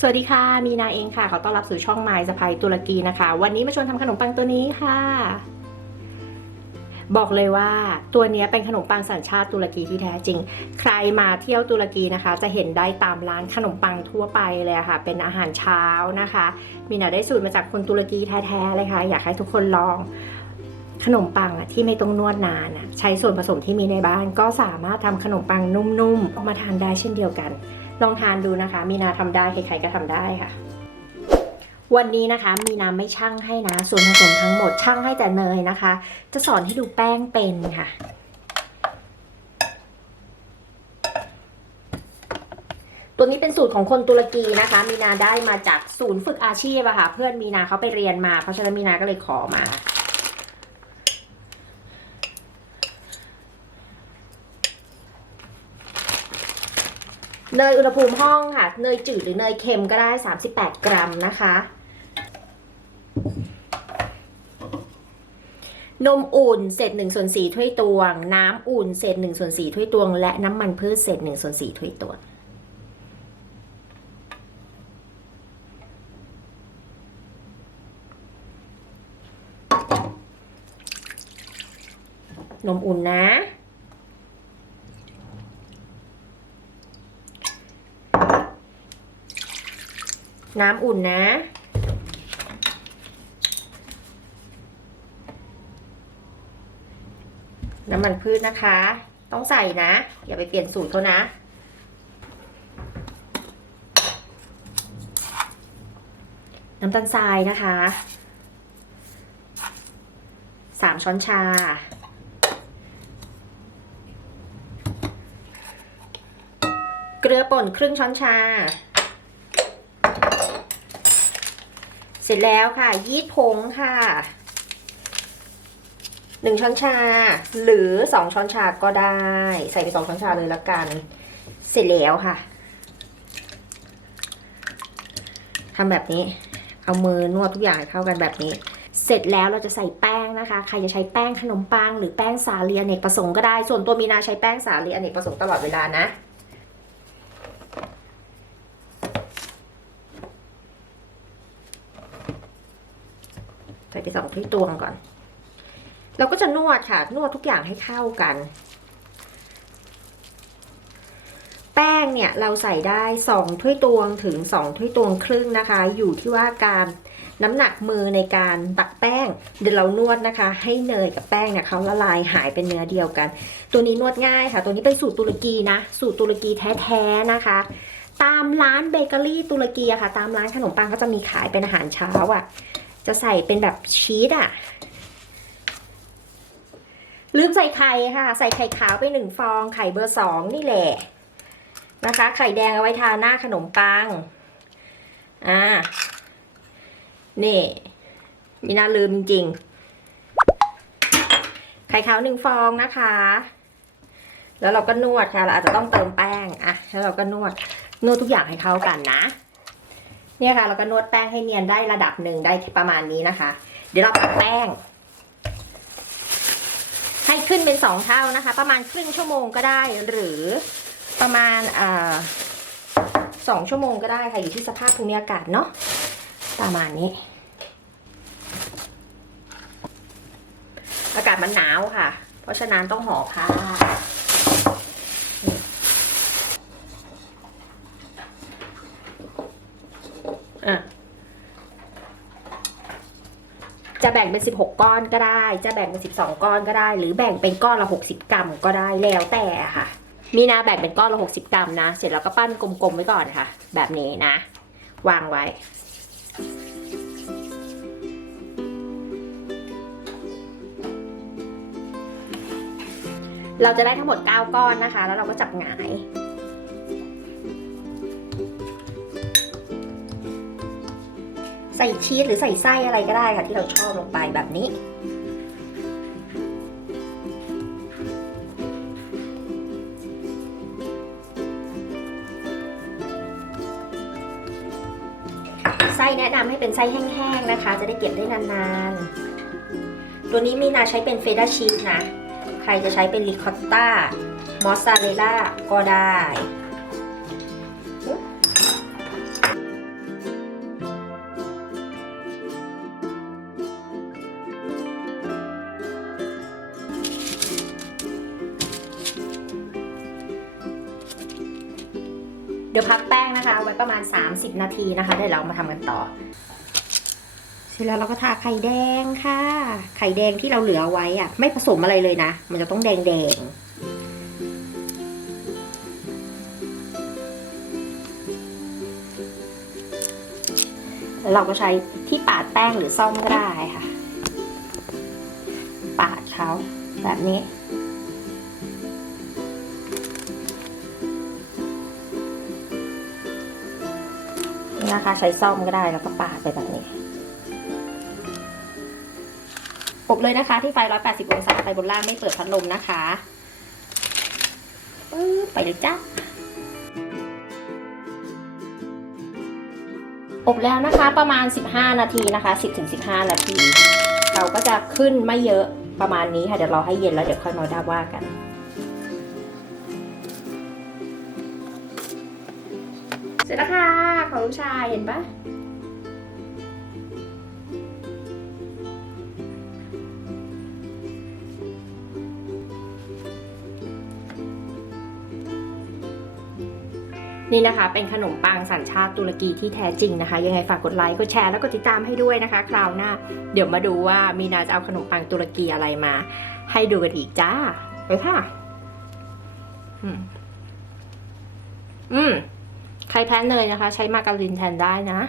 สวัสดีค่ะมีนาเองค่ะขอต้อนรับสู่ช่องไมซ์สะพายตุรกีนะคะวันนี้มาชวนทำขนมปังตัวนี้ค่ะบอกเลยว่าตัวนี้เป็นขนมปังสัญชาติตุรกีที่แท้จริงใครมาเที่ยวตุรกีนะคะจะเห็นได้ตามร้านขนมปังทั่วไปเลยค่ะเป็นอาหารเช้านะคะมีนาได้สูตรมาจากคนตุรกีแท้ๆเลยค่ะอยากให้ทุกคนลองขนมปังที่ไม่ต้องนวดนานใช้ส่วนผสมที่มีในบ้านก็สามารถทำขนมปังนุ่มๆออกมาทานได้เช่นเดียวกันลองทานดูนะคะมีนาทำได้ใครๆก็ทำได้ค่ะวันนี้นะคะมีนาไม่ชั่งให้นะส่วนผสมทั้งหมดชั่งให้แต่เนยนะคะจะสอนให้ดูแป้งเป็นค่ะตัวนี้เป็นสูตรของคนตุรกีนะคะมีนาได้มาจากศูนย์ฝึกอาชีพค่ะเพื่อนมีนาเขาไปเรียนมาเพราะฉะนั้นมีนาก็เลยขอมาเนยอุณหภูมิห้องค่ะเนยจืดหรือเนยเค็มก็ได้38กรัมนะคะนมอุ่นเศษ1/4ถ้วยตวงน้ำอุ่นเศษ1/4ถ้วยตวงและน้ำมันพืชเศษ1/4ถ้วยตวงนมอุ่นนะน้ำอุ่นนะน้ำมันพืชนะคะต้องใส่นะอย่าไปเปลี่ยนสูตรเขานะน้ำตาลทรายนะคะ3 ช้อนชาเกลือป่นครึ่งช้อนชาเสร็จแล้วค่ะยีสต์ผงค่ะ1 ช้อนชาหรือ2 ช้อนชาก็ได้ใส่ไป2 ช้อนชาเลยละกันเสร็จแล้วค่ะทำแบบนี้เอามือนวดทุกอย่างให้เข้ากันแบบนี้เสร็จแล้วเราจะใส่แป้งนะคะใครจะใช้แป้งขนมปังหรือแป้งสาลีอเนกประสงค์ก็ได้ส่วนตัวมีนาใช้แป้งสาลีอเนกประสงค์ตลอดเวลานะใส่ไป2 ถ้วยตวงก่อนเราก็จะนวดค่ะนวดทุกอย่างให้เข้ากันแป้งเนี่ยเราใส่ได้2 ถ้วยตวงถึง2 ถ้วยตวงครึ่งนะคะอยู่ที่ว่าการน้ำหนักมือในการตักแป้งเดี๋ยวเรานวดนะคะให้เนยกับแป้งเนี่ยเขาละลายหายเป็นเนื้อเดียวกันตัวนี้นวดง่ายค่ะตัวนี้เป็นสูตรตุรกีนะสูตรตุรกีแท้ๆนะคะตามร้านเบเกอรี่ตุรกีอะค่ะตามร้านขนมปังก็จะมีขายเป็นอาหารเช้าอะจะใส่เป็นแบบชีสอะลืมใส่ไข่ค่ะใส่ไข่ขาวไป1 ฟองไข่เบอร์ 2นี่แหละนะคะไข่แดงเอาไว้ทาหน้าขนมปังนี่มีน่าลืมจริงๆไข่ขาว1 ฟองนะคะแล้วเราก็นวดค่ะเราอาจจะต้องเติมแป้งแล้วเราก็นวดทุกอย่างให้เข้ากันนะเนี่ยค่ะเราก็นวดแป้งให้เนียนได้ระดับหนึ่งได้ประมาณนี้นะคะเดี๋ยวเราตักแป้งให้ขึ้นเป็น2 เท่านะคะประมาณครึ่งชั่วโมงก็ได้หรือประมาณ2 ชั่วโมงก็ได้ค่ะอยู่ที่สภาพภูมิอากาศเนาะประมาณนี้อากาศมันหนาวค่ะเพราะฉะนั้นต้องห่อผ้าจะแบ่งเป็น16 ก้อนก็ได้จะแบ่งเป็น12 ก้อนก็ได้หรือแบ่งเป็นก้อนละ60 กรัมก็ได้แล้วแต่ค่ะมีนาแบ่งเป็นก้อนละ60 กรัมนะเสร็จแล้วก็ปั้นกลมๆไว้ก่อนค่ะแบบนี้นะวางไว้เราจะได้ทั้งหมด9 ก้อนนะคะแล้วเราก็จับหงายใส่ชีสหรือใส่ไส้อะไรก็ได้ค่ะที่เราชอบลงไปแบบนี้ไส้แนะนำให้เป็นไส้แห้งๆนะคะจะได้เก็บได้นานๆตัวนี้มีนาใช้เป็นเฟด้าชีสนะใครจะใช้เป็นริคอตต้ามอสซาเรลล่าก็ได้ ดี๋ยวพักแป้งนะคะไว้ประมาณ30 นาทีนะคะเดี๋ยวเรามาทำกันต่อเสร็จแล้วเราก็ทาไข่แดงค่ะไข่แดงที่เราเหลือไว้อะไม่ผสมอะไรเลยนะมันจะต้องแดงแล้วเราก็ใช้ที่ปาดแป้งหรือซ่อมก็ได้ค่ะปาดเขาแบบนี้นี่นะคะใช้ซ่อมก็ได้แล้วก็ปาดไปแบบนี้อบเลยนะคะที่ไฟ180 องศาไฟบนล่างไม่เปิดพัดลมนะคะไปเลยจ้าอบแล้วนะคะประมาณ15 นาทีนะคะ10-15 นาทีเราก็จะขึ้นไม่เยอะประมาณนี้ค่ะเดี๋ยวเราให้เย็นแล้วเดี๋ยวค่อยมาว่ากันเสร็จแล้วค่ะของลูกชายเห็นปะนี่นะคะเป็นขนมปังสัญชาติตุรกีที่แท้จริงนะคะยังไงฝากกดไลค์กดแชร์แล้วก็ติดตามให้ด้วยนะคะคราวหน้าเดี๋ยวมาดูว่ามีนาจะเอาขนมปังตุรกีอะไรมาให้ดูกันอีกจ้าไปค่ะใครแพ้เนยนะคะใช้มาการินแทนได้นะ